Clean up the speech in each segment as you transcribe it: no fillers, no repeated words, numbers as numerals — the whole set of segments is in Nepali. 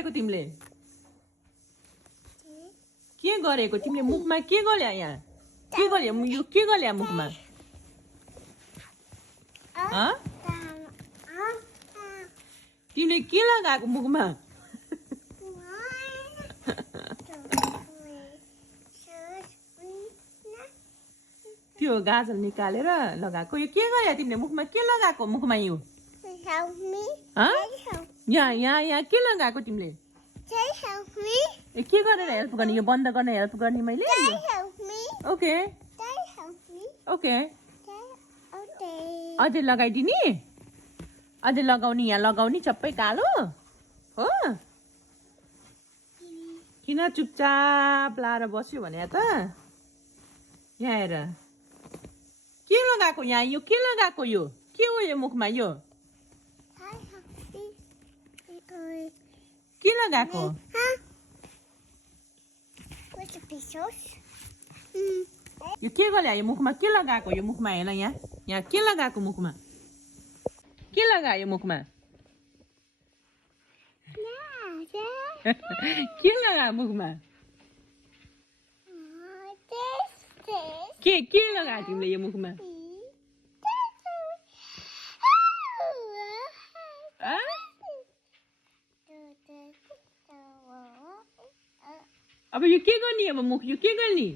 गरेको तिमीले तिमीले मुखमा के गर्या यहाँ के गर्या यो के गर्या मुखमा तिमीले के लगाएको मुखमा त्यो गाजल निकालेर लगाएको यो के गर्या तिमीले मुखमा के लगाएको मुखमा यो यहाँ के लगाएको तिमीले के गरेर हेल्प गर्ने यो बन्द गर्न हेल्प गर्ने मैले ओके ओके अझै लगाइदिने अझै लगाउने यहाँ लगाउने सबै कालो हो किन चुपचाप लाएर बस्यो भने त यहाँ हेर के लगाएको यहाँ यो के लगाएको यो के हो यो मुखमा यो के लगाएको यो के गर्यो यो मुखमा के लगाएको यो मुखमा हेर यहाँ के लगाएको मुखमा के लगायो मुखमा के लगायो मुखमा के लगायो तिमीले यो मुखमा अब यो के गर्ने अब मुख यो के गर्ने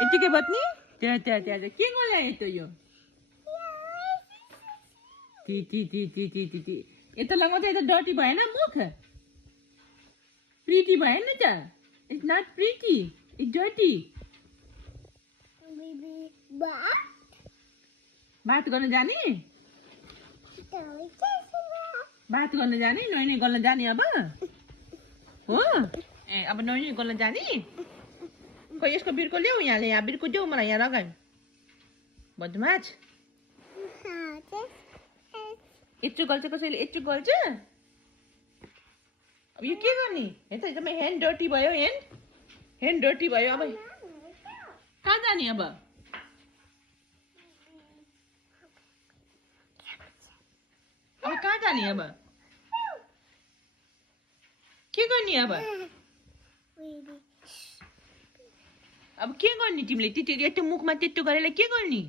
यतिकै बत्ने त्यहाँ के गर्यो यस्तो यो यता लगाउँदा यता डर्टी भएन मुख प्रिटी भएन त it's not pretty it's dirty बात गर्न जाने बात गर्न जाने नैनी गर्न जाने अब हो ए अब नैनी गर्न जाने खोइ यसको बिर्को ल्याऊ यहाँले यहाँ बिर्को देऊ मलाई यहाँ लगाऊ बदमाच यत्रो गल्छ कसैले यत्रो गल्छ अब यो के गर्ने हेर त एकदमै ह्यान्ड डर्टी भयो ह्यान्ड डर्टी भयो अब कहाँ जाने अब कहाँ जाने के गर्ने अब के गर्ने तिमीले त्यति यस्तो मुखमा त्यस्तो गरेर के गर्ने